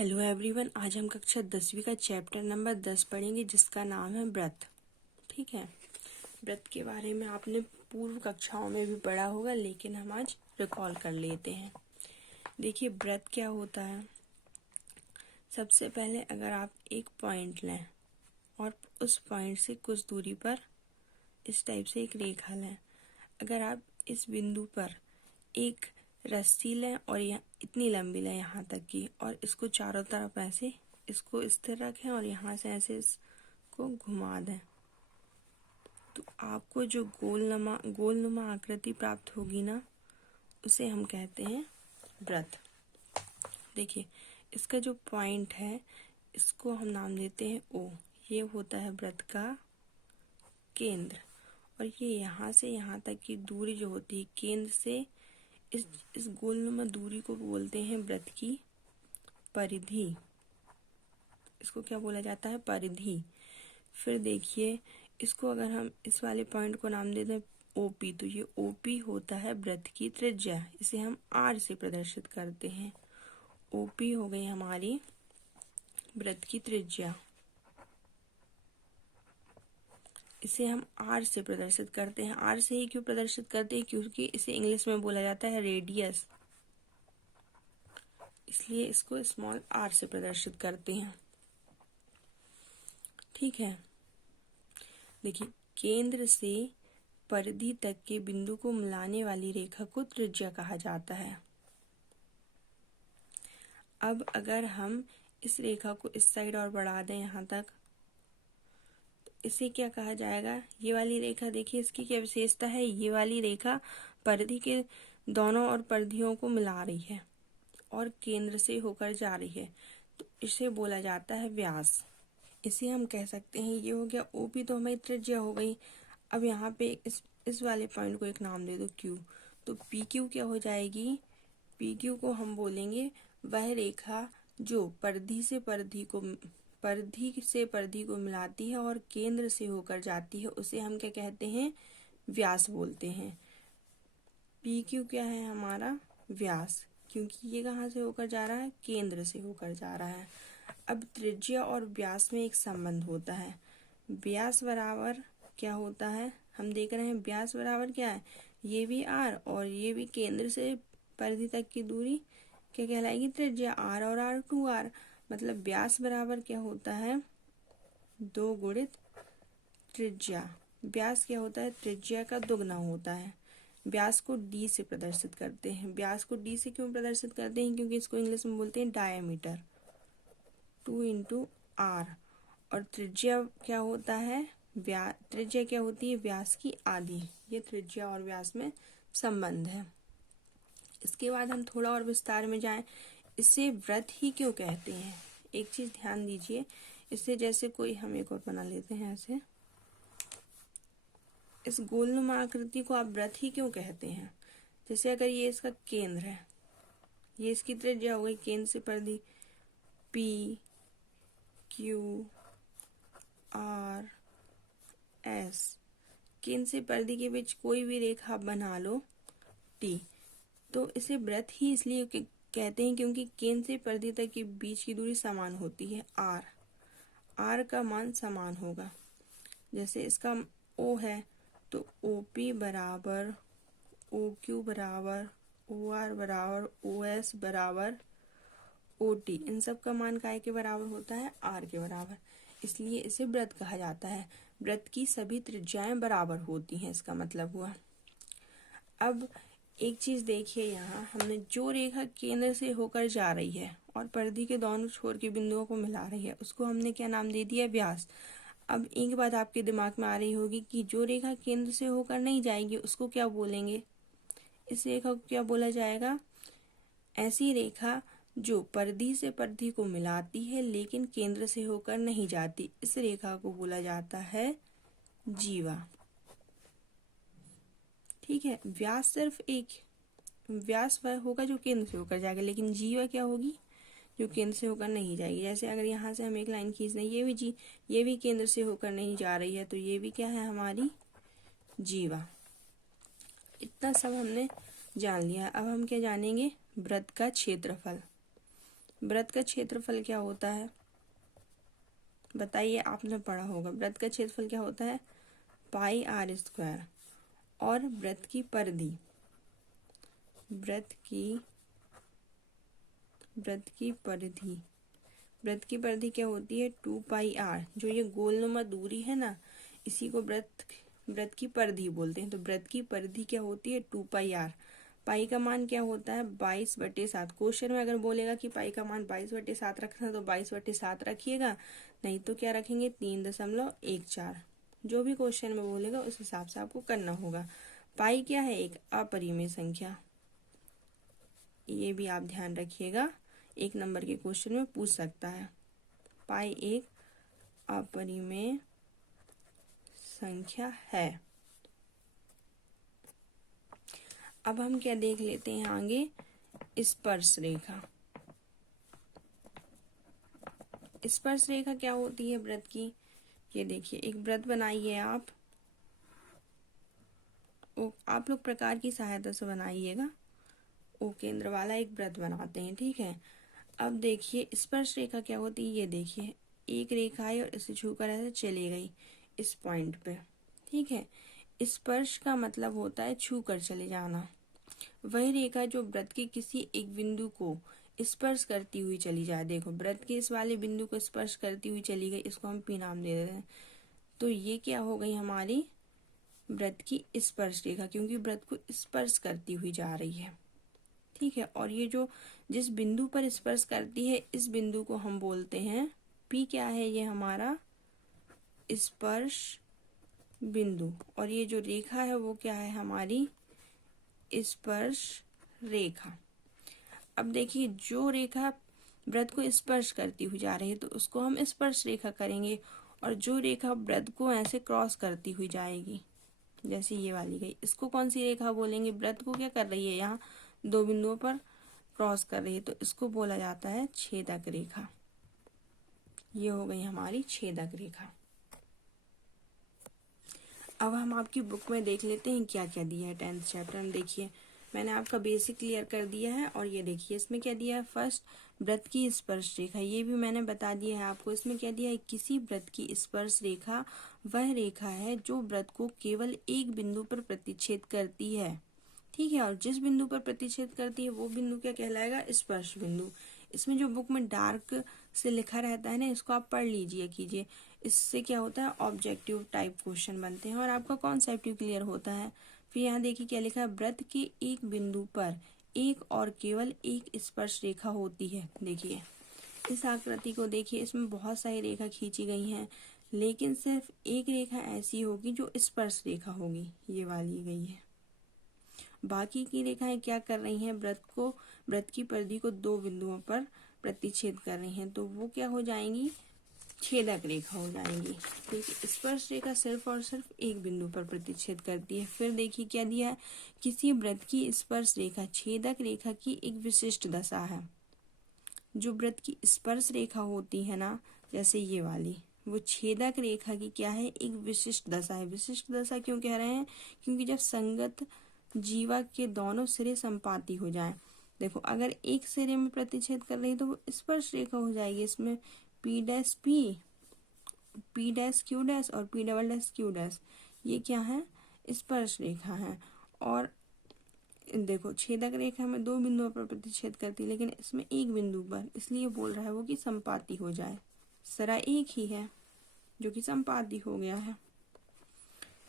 Hello everyone, आज हम कक्षा 10वीं का चैप्टर नंबर 10 पढ़ेंगे जिसका नाम है व्रत। ठीक है, व्रत के बारे में आपने पूर्व कक्षाओं में भी पढ़ा होगा, लेकिन हम आज रिकॉल कर लेते हैं। देखिए, व्रत क्या होता है। सबसे पहले अगर आप एक पॉइंट लें और उस पॉइंट से कुछ दूरी पर इस टाइप से एक रेखा लें। अगर आप इस बिंदु पर एक रस्सी लें और यहाँ इतनी लंबी लें यहाँ तक की, और इसको चारों तरफ ऐसे इसको स्थिर रखें और यहाँ से ऐसे इसको घुमा दें, तो आपको जो गोलनुमा आकृति प्राप्त होगी ना, उसे हम कहते हैं व्रत। देखिए, इसका जो पॉइंट है इसको हम नाम देते हैं ओ। ये होता है व्रत का केंद्र, और ये यहाँ से यहाँ तक की दूरी जो होती है केंद्र से इस गोलनुमा दूरी को बोलते हैं व्रत की परिधि। इसको क्या बोला जाता है? परिधि। फिर देखिए, इसको अगर हम इस वाले पॉइंट को नाम देते हैं ओपी, तो ये ओपी होता है व्रत की त्रिज्या। इसे हम आर से प्रदर्शित करते हैं। ओपी हो गई हमारी व्रत की त्रिज्या, इसे हम आर से प्रदर्शित करते हैं। आर से ही क्यों प्रदर्शित करते हैं? क्योंकि इसे इंग्लिश में बोला जाता है रेडियस, इसलिए इसको स्मॉल आर से प्रदर्शित करते हैं। ठीक है, देखिए, केंद्र से परिधि तक के बिंदु को मिलाने वाली रेखा को त्रिज्या कहा जाता है। अब अगर हम इस रेखा को इस साइड और बढ़ा दें यहाँ तक, तो इसे क्या कहा जाएगा? ये वाली रेखा देखिए, इसकी क्या विशेषता है? ये वाली रेखा परिधि के दोनों और परिधियों को मिला रही है और केंद्र से होकर जा रही है, तो इसे बोला जाता है व्यास। इसे हम कह सकते हैं, ये हो गया ओपी, तो हमारी त्रिज्या हो गई। अब यहाँ पे इस वाले पॉइंट को एक नाम दे दो क्यू, तो पी क्यू क्या हो जाएगी? पी क्यू को हम बोलेंगे वह रेखा जो परिधि से परिधि को मिलाती है और केंद्र से होकर जाती है, उसे हम क्या कहते हैं? व्यास बोलते हैं। पी क्यू क्या है? हमारा व्यास, क्योंकि ये कहाँ से होकर जा रहा है? केंद्र से होकर जा रहा है। अब त्रिज्या और व्यास में एक संबंध होता है। व्यास बराबर क्या होता है? हम देख रहे हैं व्यास बराबर क्या है? ये भी आर और ये भी केंद्र से परिधि तक की दूरी क्या कहलाएगी? त्रिज्या। आर और आर 2r, मतलब व्यास बराबर क्या होता है? 2 गुणित त्रिज्या। व्यास क्या होता है? त्रिज्या का दुगना होता है। व्यास को डी से प्रदर्शित करते हैं। व्यास को डी से क्यों प्रदर्शित करते हैं? क्योंकि इसको इंग्लिश में बोलते हैं डायमीटर। 2 into are. और त्रिज्या क्या होता है? त्रिज्या क्या होती है? व्यास की आधी। ये त्रिज्या और व्यास में संबंध है। इसके बाद हम थोड़ा और विस्तार में जाएं। इसे व्रत ही क्यों कहते हैं? एक चीज ध्यान दीजिए, इससे जैसे कोई हम एक और बना लेते हैं ऐसे, इस गोलनुमा आकृति को आप व्रत ही क्यों कहते हैं? जैसे अगर ये इसका केंद्र है, ये इसकी त्रिज्या हो गई केंद्र से परिधि, पी क्यू आर एस, केंद्र से परिधि के बीच कोई भी रेखा बना लो टी, तो इसे व्रत ही इसलिए कहते हैं क्योंकि केंद्र से परिधि तक के बीच की दूरी समान होती है। आर का मान समान होगा। जैसे इसका ओ है, तो ओ पी बराबर ओ क्यू बराबर ओ आर बराबर ओ एस बराबर ओ टी, इन सब का मान काय के बराबर होता है? आर के बराबर। इसलिए इसे व्रत कहा जाता है। व्रत की सभी त्रिज्याएं बराबर होती हैं, इसका मतलब हुआ। अब एक चीज देखिए, यहाँ हमने जो रेखा केंद्र से होकर जा रही है और परिधि के दोनों छोर के बिंदुओं को मिला रही है, उसको हमने क्या नाम दे दिया? व्यास। अब एक बात आपके दिमाग में आ रही होगी कि जो रेखा केंद्र से होकर नहीं जाएगी उसको क्या बोलेंगे? इस रेखा को क्या बोला जाएगा? ऐसी रेखा जो परिधि से परिधि को मिलाती है लेकिन केंद्र से होकर नहीं जाती, इस रेखा को बोला जाता है जीवा। ठीक है, व्यास सिर्फ एक व्यास वह होगा जो केंद्र से होकर जाएगा, लेकिन जीवा क्या होगी? जो केंद्र से होकर नहीं जाएगी। जैसे अगर यहाँ से हम एक लाइन खींच दें, ये भी केंद्र से होकर नहीं जा रही है, तो ये भी क्या है? हमारी जीवा। इतना सब हमने जान लिया। अब हम क्या जानेंगे? व्रत का क्षेत्रफल। वृत्त का क्षेत्रफल क्या होता है? बताइए, आपने पढ़ा होगा। वृत्त का क्षेत्रफल क्या होता है? पाई आर स्क्वायर। और वृत्त की परिधि, वृत्त की परिधि क्या होती है? 2πr। जो ये गोलनुमा दूरी है ना, इसी को वृत्त की परिधि बोलते हैं। तो वृत्त की परिधि क्या होती है? 2πr। पाई का मान क्या होता है? 22/7। क्वेश्चन में अगर बोलेगा कि पाई का मान 22/7 रखना है तो 22/7 रखिएगा, नहीं तो क्या रखेंगे? 3.14। जो भी क्वेश्चन में बोलेगा उस हिसाब से आपको करना होगा। पाई क्या है? एक अपरिमेय संख्या। ये भी आप ध्यान रखिएगा, 1 नंबर के क्वेश्चन में पूछ सकता है। पाई एक अपरिमेय संख्या है। अब हम क्या देख लेते हैं आगे? स्पर्श रेखा। स्पर्श रेखा क्या होती है वृत्त की? ये देखिए, एक वृत्त बनाइए आप लोग प्रकार की सहायता से बनाइएगा। ओ केंद्र वाला एक वृत्त बनाते हैं, ठीक है। अब देखिए स्पर्श रेखा क्या होती है। ये देखिए, एक रेखा है और इसे छूकर ऐसे चली गई इस पॉइंट पे, ठीक है। स्पर्श का मतलब होता है छू कर चले जाना। वह रेखा जो वृत्त के किसी एक बिंदु को स्पर्श करती हुई चली जाए। देखो, वृत्त के इस वाले बिंदु को स्पर्श करती हुई चली गई, इसको हम पी नाम दे देते हैं। तो ये क्या हो गई हमारी? वृत्त की स्पर्श रेखा, क्योंकि वृत्त को स्पर्श करती हुई जा रही है, ठीक है। और ये जो जिस बिंदु पर स्पर्श करती है, इस बिंदु को हम बोलते हैं पी। क्या है? ये हमारा स्पर्श बिंदु। और ये जो रेखा है वो क्या है? हमारी स्पर्श रेखा। अब देखिए, जो रेखा वृत्त को स्पर्श करती हुई जा रही है तो उसको हम स्पर्श रेखा करेंगे। और जो रेखा वृत्त को ऐसे क्रॉस करती हुई जाएगी, जैसे ये वाली गई, इसको कौन सी रेखा बोलेंगे? वृत्त को क्या कर रही है? यहाँ 2 बिंदुओं पर क्रॉस कर रही है, तो इसको बोला जाता है छेदक रेखा। ये हो गई हमारी छेदक रेखा। अब हम आपकी बुक में देख लेते हैं क्या क्या दिया है 10th चैप्टर में। देखिए, मैंने आपका बेसिक क्लियर कर दिया है। और ये देखिए, इसमें क्या दिया है? फर्स्ट, वृत्त की स्पर्श रेखा। ये भी मैंने बता दिया है आपको। इसमें क्या दिया है? किसी वृत्त की स्पर्श रेखा वह रेखा है जो वृत्त को केवल एक बिंदु पर प्रतिच्छेद करती है, ठीक है। और जिस बिंदु पर प्रतिच्छेद करती है वो बिंदु क्या कहलाएगा? स्पर्श बिंदु। इसमें जो बुक में डार्क से लिखा रहता है ना, इसको आप पढ़ लीजिए कीजिए। इससे क्या होता है? ऑब्जेक्टिव टाइप क्वेश्चन बनते हैं और आपका कॉन्सेप्ट क्लियर होता है। फिर यहाँ देखिए क्या लिखा है? वृत्त के एक बिंदु पर एक और केवल एक स्पर्श रेखा होती है। देखिए इस आकृति को देखिए, इसमें बहुत सारी रेखा खींची गई हैं, लेकिन सिर्फ एक रेखा ऐसी होगी जो स्पर्श रेखा होगी, ये वाली गई है। बाकी की रेखाएं क्या कर रही हैं? वृत्त की परिधि को 2 बिंदुओं पर प्रतिच्छेद कर रही हैं, तो वो क्या हो जाएंगी? छेदक रेखा हो जाएंगी, ठीक है। स्पर्श रेखा सिर्फ और सिर्फ एक बिंदु पर प्रतिच्छेद करती है। फिर देखिए क्या दिया है? किसी वृत्त की स्पर्श रेखा छेदक रेखा की एक विशिष्ट दशा है। जो वृत्त की स्पर्श रेखा होती है ना, जैसे ये वाली, वो छेदक रेखा की क्या है? एक विशिष्ट दशा है। विशिष्ट दशा क्यों कह रहे हैं? क्योंकि जब संगत जीवा के दोनों सिरे संपाती हो जाएं। देखो, अगर एक सिरे में प्रतिच्छेद कर रही है तो वो स्पर्श रेखा हो जाएगी। इसमें P dash P, P dash Q dash और P double dash Q dash, ये क्या है? स्पर्श रेखा है। और देखो, छेदक रेखा में 2 बिंदुओं पर प्रतिच्छेद करती है, लेकिन इसमें एक बिंदु पर, इसलिए बोल रहा है वो कि संपाती हो जाए। सरा एक ही है जो कि संपाती हो गया है,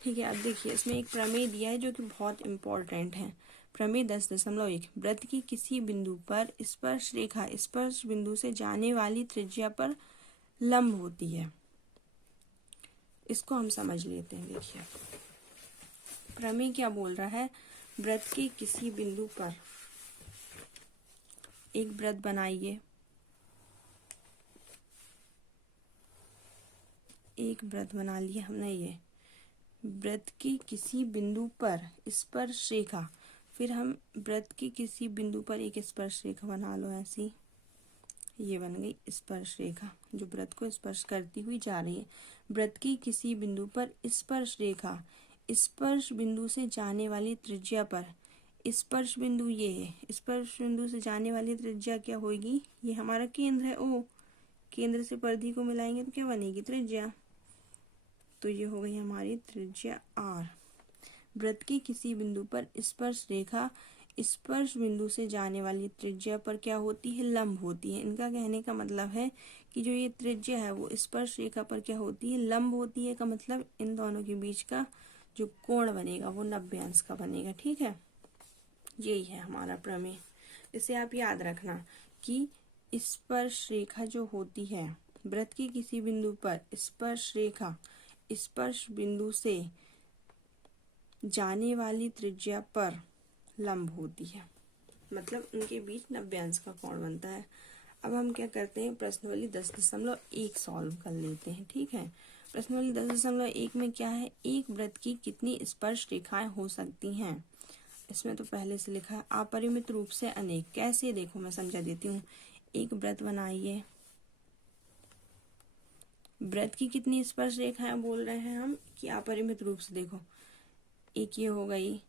ठीक है। अब देखिए, इसमें एक प्रमेय दिया है जो कि बहुत इंपॉर्टेंट है। प्रमेय 10.1, वृत्त की किसी बिंदु पर स्पर्श रेखा स्पर्श बिंदु से जाने वाली त्रिज्या पर लंब होती है। इसको हम समझ लेते हैं। देखिए, प्रमेय क्या बोल रहा है? वृत्त के किसी बिंदु पर एक वृत्त बनाइए, एक वृत्त बना लिया हमने। ये वृत्त के किसी बिंदु पर स्पर्श रेखा, फिर हम वृत्त के किसी बिंदु पर एक स्पर्श रेखा बना लो ऐसी, ये बन गई स्पर्श रेखा जो वृत्त को स्पर्श करती हुई जा रही है। वृत्त की किसी बिंदु पर स्पर्श रेखा स्पर्श बिंदु से जाने वाली त्रिज्या पर स्पर्श बिंदु ये है, स्पर्श बिंदु से जाने वाली त्रिज्या क्या होगी, ये हमारा केंद्र है ओ, केंद्र से परिधि को मिलाएंगे तो क्या बनेगी त्रिज्या, तो ये हो गई हमारी त्रिज्या आर। वृत्त के किसी बिंदु पर स्पर्श रेखा स्पर्श बिंदु से जाने वाली त्रिज्या पर क्या होती है, लंब होती है। इनका कहने का मतलब है कि जो ये त्रिज्या है वो स्पर्श रेखा पर क्या होती है, लंब होती है। का मतलब इन दोनों के बीच का जो कोण बनेगा वो 90 अंश का बनेगा। ठीक है, यही है हमारा प्रमेय। इसे आप याद रखना कि स्पर्श रेखा जो होती है वृत्त के किसी बिंदु पर स्पर्श रेखा स्पर्श बिंदु से जाने वाली त्रिज्या पर लंब होती है, मतलब उनके बीच 90 अंश का कोण बनता है। अब हम क्या करते हैं, प्रश्नावली 10.1 सॉल्व कर लेते हैं। ठीक है, प्रश्नावली 10.1 में क्या है, एक वृत्त की कितनी स्पर्श रेखाएं हो सकती हैं। इसमें तो पहले से लिखा है अपरिमित रूप से अनेक। कैसे, देखो मैं समझा देती हूँ। एक वृत्त बनाइए, वृत्त की कितनी स्पर्श रेखाएं बोल रहे हैं हम कि अपरिमित रूप से। देखो एक ये हो गई,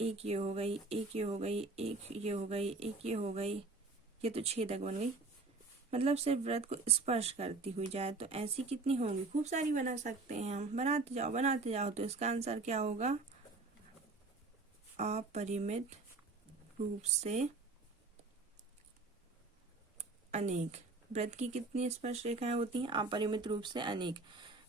एक ये हो गई, एक ये हो गई, एक ये हो गई, एक ये हो गई, ये तो छेदक बन गई। मतलब सिर्फ वृत्त को स्पर्श करती हुई जाए तो ऐसी कितनी होंगी, खूब सारी बना सकते हैं हम। बनाते जाओ तो इसका आंसर क्या होगा, अपरिमित रूप से अनेक। वृत्त की कितनी स्पर्श रेखाएं होती हैं, अपरिमित रूप से अनेक।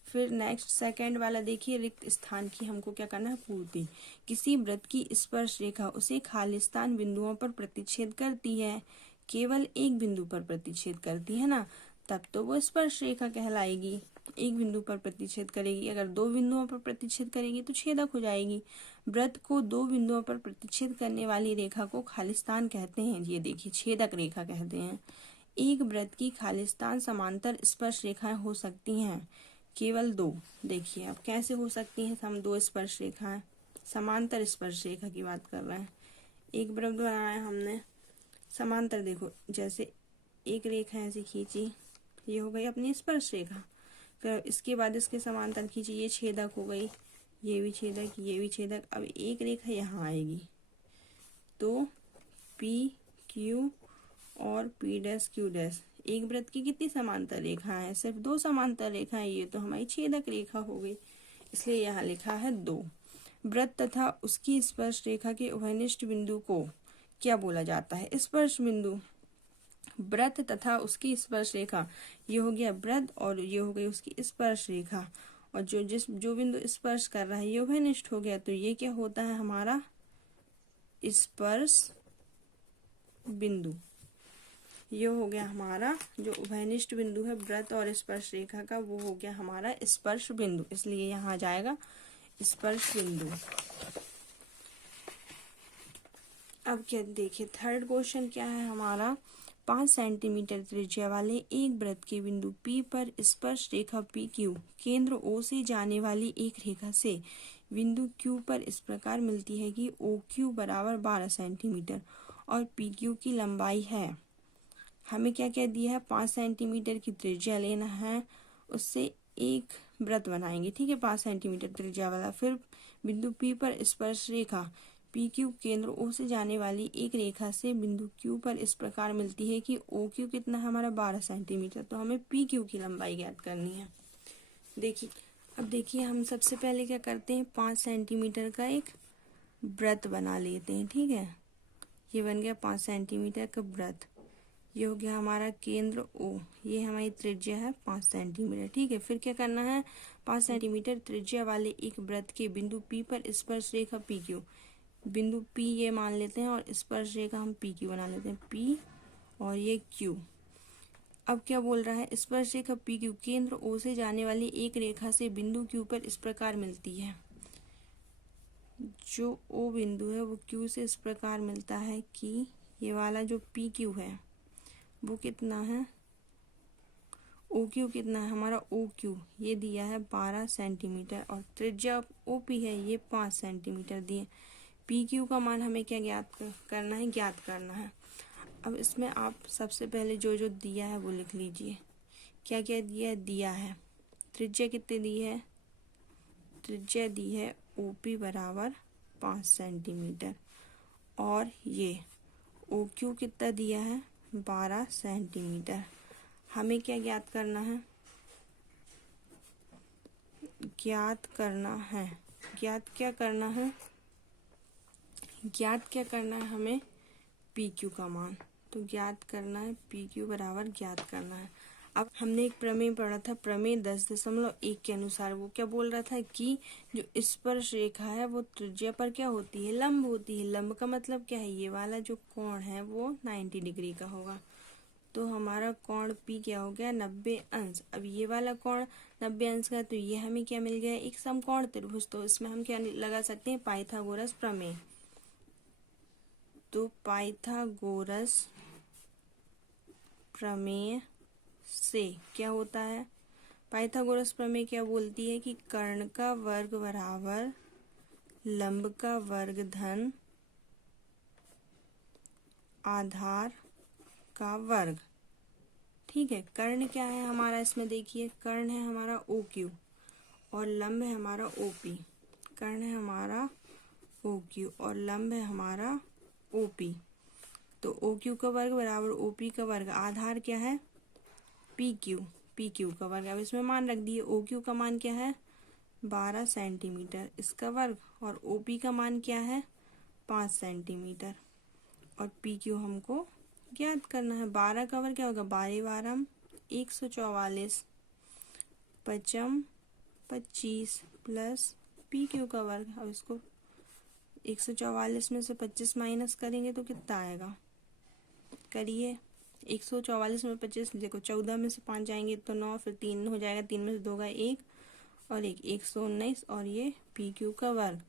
फिर नेक्स्ट सेकंड वाला देखिए, रिक्त स्थान की हमको क्या करना है, पूर्ति। किसी वृत्त की स्पर्श रेखा उसे खालिस्तान बिंदुओं पर प्रतिच्छेद करती है, केवल एक बिंदु पर प्रतिच्छेद करती है ना, तब तो वो स्पर्श रेखा कहलाएगी। एक बिंदु पर प्रतिच्छेद करेगी, अगर दो बिंदुओं पर प्रतिच्छेद करेगी तो छेदक हो जाएगी। वृत्त को दो बिंदुओं पर प्रतिच्छेद करने वाली रेखा को खालिस्तान कहते हैं। ये देखिए छेदक रेखा कहते हैं। एक वृत्त की खालिस्तान समांतर स्पर्श रेखाएं हो सकती हैं, केवल दो। देखिए अब कैसे हो सकती हैं, हम दो स्पर्श रेखाएं, समांतर स्पर्श रेखा की बात कर रहे हैं। एक वृत्त बनाया हमने समांतर, देखो जैसे एक रेखा ऐसे खींची, ये हो गई अपनी स्पर्श रेखा। फिर इसके बाद इसके समांतर खींची, ये छेदक हो गई, ये भी छेदक, ये भी छेदक। अब एक रेखा यहाँ आएगी तो पी क्यू और पी डैश क्यू डैश। एक वृत्त की कितनी समांतर रेखा है, सिर्फ दो समांतर रेखा है, ये तो हमारी छेदक रेखा हो गई, इसलिए यहाँ लिखा है 2। वृत्त तथा उसकी स्पर्श रेखा के उभयनिष्ठ बिंदु को क्या बोला जाता है, स्पर्श बिंदु। वृत्त तथा उसकी स्पर्श रेखा, ये हो गया वृत्त और ये हो गई उसकी स्पर्श रेखा, और जो बिंदु स्पर्श कर रहा है ये उभयनिष्ठ हो गया, तो ये क्या होता है हमारा स्पर्श बिंदु। ये हो गया हमारा जो उभयनिष्ठ बिंदु है वृत्त और स्पर्श रेखा का, वो हो गया हमारा स्पर्श बिंदु, इसलिए यहाँ आ जाएगा स्पर्श बिंदु। अब क्या देखिए, थर्ड क्वेश्चन क्या है हमारा, 5 सेंटीमीटर त्रिज्या वाले एक वृत्त के बिंदु P पर स्पर्श रेखा PQ केंद्र O से जाने वाली एक रेखा से बिंदु Q पर इस प्रकार मिलती है कि OQ बराबर 12 सेंटीमीटर और PQ की लंबाई है। हमें क्या क्या दिया है, 5 सेंटीमीटर की त्रिज्या लेना है, उससे एक वृत्त बनाएंगे। ठीक है, 5 सेंटीमीटर त्रिज्या वाला। फिर बिंदु P पर स्पर्श रेखा PQ केंद्र O से जाने वाली एक रेखा से बिंदु Q पर इस प्रकार मिलती है कि OQ कितना है हमारा 12 सेंटीमीटर, तो हमें PQ की लंबाई ज्ञात करनी है। देखिए अब देखिए, हम सबसे पहले क्या करते हैं, 5 सेंटीमीटर का एक वृत्त बना लेते हैं। ठीक है, ये बन गया 5 सेंटीमीटर का वृत्त। ये हो गया हमारा केंद्र O, ये हमारी त्रिज्या है 5 सेंटीमीटर। ठीक है, फिर क्या करना है, 5 सेंटीमीटर त्रिज्या वाले एक वृत्त के बिंदु P पर स्पर्श रेखा PQ, बिंदु P ये मान लेते हैं और स्पर्श रेखा हम PQ बना लेते हैं, P और ये Q। अब क्या बोल रहा है, स्पर्श रेखा PQ केंद्र O से जाने वाली एक रेखा से बिंदु Q पर इस प्रकार मिलती है। जो O बिंदु है वो Q से इस प्रकार मिलता है कि ये वाला जो PQ है वो कितना है, OQ कितना है हमारा, OQ ये दिया है 12 सेंटीमीटर और त्रिज्या OP है ये 5 सेंटीमीटर दिए। PQ का मान हमें क्या ज्ञात करना है। अब इसमें आप सबसे पहले जो जो दिया है वो लिख लीजिए। क्या क्या दिया है, त्रिज्या कितनी दी है, त्रिज्या दी है OP बराबर 5 सेंटीमीटर और ये ओ क्यू कितना दिया है 12 सेंटीमीटर। हमें क्या ज्ञात करना है, ज्ञात क्या करना है हमें पी क्यू का मान। तो ज्ञात करना है पी क्यू बराबर ज्ञात करना है। अब हमने एक प्रमेय पढ़ा था, प्रमेय 10.1 के अनुसार वो क्या बोल रहा था कि जो स्पर्श रेखा है वो त्रिज्या पर क्या होती है, लंब होती है। लंब का मतलब क्या है, ये वाला जो कोण है वो 90 डिग्री का होगा। तो हमारा कोण P क्या हो गया 90 अंश। अब ये वाला कोण 90 अंश का, तो ये हमें क्या मिल गया, एक समकोण त्रिभुज। तो इसमें हम क्या लगा सकते हैं, पाइथागोरस प्रमेय। तो पाइथागोरस प्रमेय से क्या होता है, पाइथागोरस प्रमेय क्या बोलती है कि कर्ण का वर्ग बराबर लंब का वर्ग धन आधार का वर्ग। ठीक है, कर्ण क्या है हमारा, इसमें देखिए कर्ण है हमारा ओ क्यू और लंब है हमारा ओ पी। कर्ण है हमारा ओ क्यू और लंब है हमारा ओ पी। तो ओ क्यू का वर्ग बराबर ओ पी का वर्ग, आधार क्या है पी क्यू का वर्ग। अब इसमें मान रख दिए, ओ क्यू का मान क्या है 12 सेंटीमीटर इसका वर्ग, और ओ पी का मान क्या है 5 सेंटीमीटर, और पी क्यू हमको ज्ञात करना है। 12 का वर्ग क्या होगा, 12 144 पचम 25 प्लस पी क्यू का वर्ग। अब इसको 144 में से 25 माइनस करेंगे तो कितना आएगा, करिए। 144 में 25 देखो, 14 में से 5 जाएंगे तो 9, फिर 3 हो जाएगा, 3 में से 2 गए 1 और 119, और ये पी क्यू का वर्ग।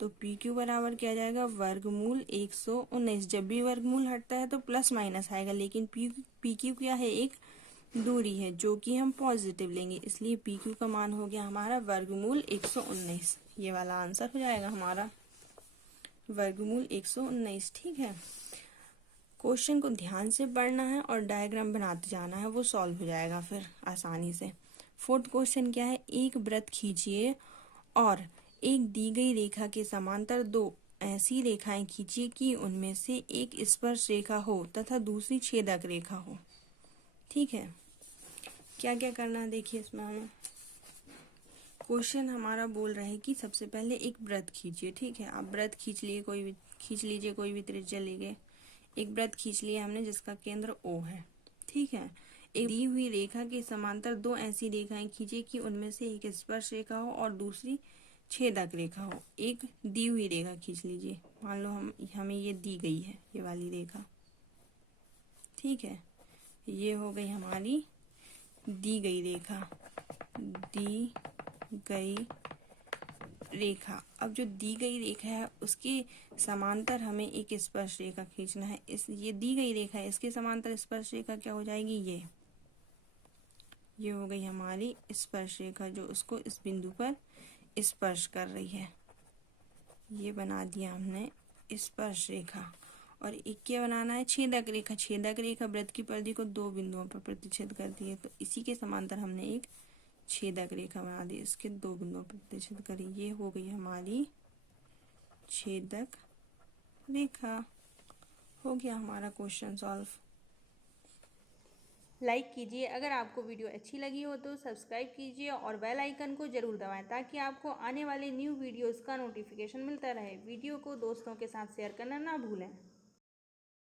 तो पी क्यू बराबर क्या जाएगा, वर्गमूल 119। जब भी वर्गमूल हटता है तो प्लस माइनस आएगा, लेकिन पी क्यू क्या है, एक दूरी है जो कि हम पॉजिटिव लेंगे, इसलिए पी क्यू का मान हो गया हमारा वर्गमूल 119। ये वाला आंसर हो जाएगा हमारा वर्गमूल 119। ठीक है, क्वेश्चन को ध्यान से पढ़ना है और डायग्राम बनाते जाना है, वो सॉल्व हो जाएगा फिर आसानी से। फोर्थ क्वेश्चन क्या है, एक वृत्त खींचिए और एक दी गई रेखा के समांतर दो ऐसी रेखाएं खींचिए कि उनमें से एक स्पर्श रेखा हो तथा दूसरी छेदक रेखा हो। ठीक है, क्या क्या करना है देखिए इसमें हमें। क्वेश्चन हमारा बोल रहा है कि सबसे पहले एक वृत्त खींचिए। ठीक है, आप वृत्त खींच लीजिए कोई भी त्रिज्या लेंगे। एक वृत्त खींच लिया हमने जिसका केंद्र O है। ठीक है, एक दी हुई रेखा के समांतर दो ऐसी रेखाएं खींचिए कि उनमें से एक स्पर्श रेखा हो और दूसरी छेदक रेखा हो। एक दी हुई रेखा खींच लीजिए, मान लो हमें ये दी गई है, ये वाली रेखा। ठीक है, ये हो गई हमारी दी गई रेखा। अब जो दी गई रेखा है उसके समांतर हमें एक स्पर्श रेखा खींचना है। ये दी गई रेखा है, इसके समांतर स्पर्श रेखा क्या हो जाएगी, ये हो गई हमारी स्पर्श रेखा जो उसको इस बिंदु पर स्पर्श कर रही है। ये बना दिया हमने स्पर्श रेखा। और एक क्या बनाना है, छेदक रेखा। छेदक रेखा वृत्त की परिधि को दो बिंदुओं पर प्रतिच्छेद करती है, तो इसी के समांतर हमने एक छेदक रेखा बना दी, इसके दो बिंदुओं पर प्रतिच्छेद करी। ये हो गई हमारी छेदक रेखा। हो गया हमारा क्वेश्चन सॉल्व। लाइक कीजिए अगर आपको वीडियो अच्छी लगी हो तो सब्सक्राइब कीजिए और बेल आइकन को जरूर दबाएं ताकि आपको आने वाले न्यू वीडियोस का नोटिफिकेशन मिलता रहे। वीडियो को दोस्तों के साथ शेयर करना ना भूलें।